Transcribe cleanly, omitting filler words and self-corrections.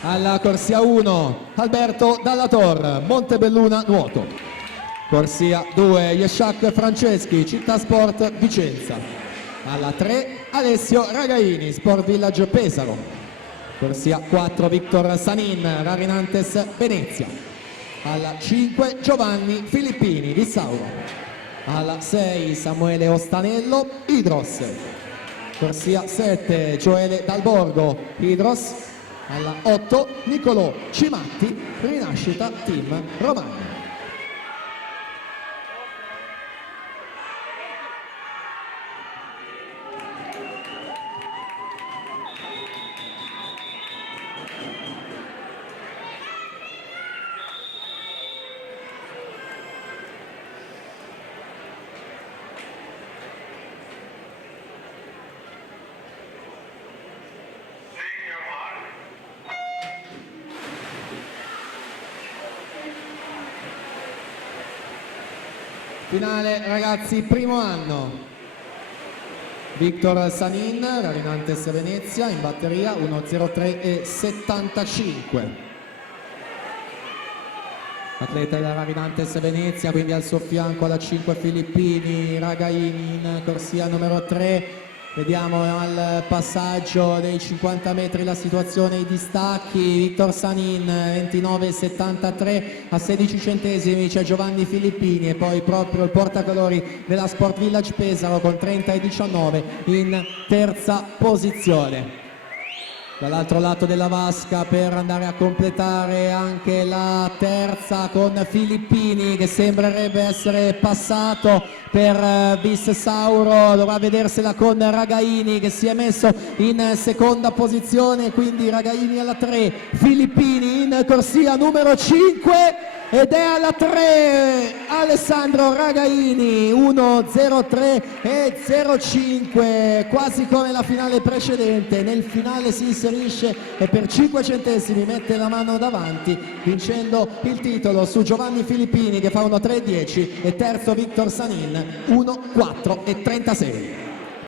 Alla corsia 1 Alberto Dallator, Montebelluna Nuoto. Corsia 2 Yeshak Franceschi, Città Sport Vicenza. Alla 3 Alessio Ragaini, Sport Village Pesaro. Corsia 4 Victor Sanin, Rarinantes Venezia. Alla 5 Giovanni Filippini, Vissauro. Alla 6 Samuele Ostanello, Idros. Corsia 7 Gioele Dalborgo, Idros. Alla 8 Nicolò Cimatti, Rinascita Team Romagna. Finale ragazzi, primo anno. Victor Sanin, Rarinantes Venezia, in batteria 1.03.75. Atleta della Rarinantes Venezia, quindi al suo fianco alla 5 Filippini, Ragaini in corsia numero 3. Vediamo al passaggio dei 50 metri la situazione, i distacchi. Victor Sanin 29,73, a 16 centesimi c'è Giovanni Filippini e poi proprio il portacolori della Sport Village Pesaro con 30,19 in terza posizione. Dall'altro lato della vasca per andare a completare anche la terza con Filippini che sembrerebbe essere passato per Vis Sauro, dovrà vedersela con Ragaini che si è messo in seconda posizione, quindi Ragaini alla 3, Filippini in corsia numero 5 ed è alla 3 Alessandro Ragaini 1.03.05, quasi come la finale precedente. Nel finale si inserisce e per 5 centesimi mette la mano davanti, vincendo il titolo su Giovanni Filippini che fa 1.3.10 e terzo Victor Sanin 1.4.36.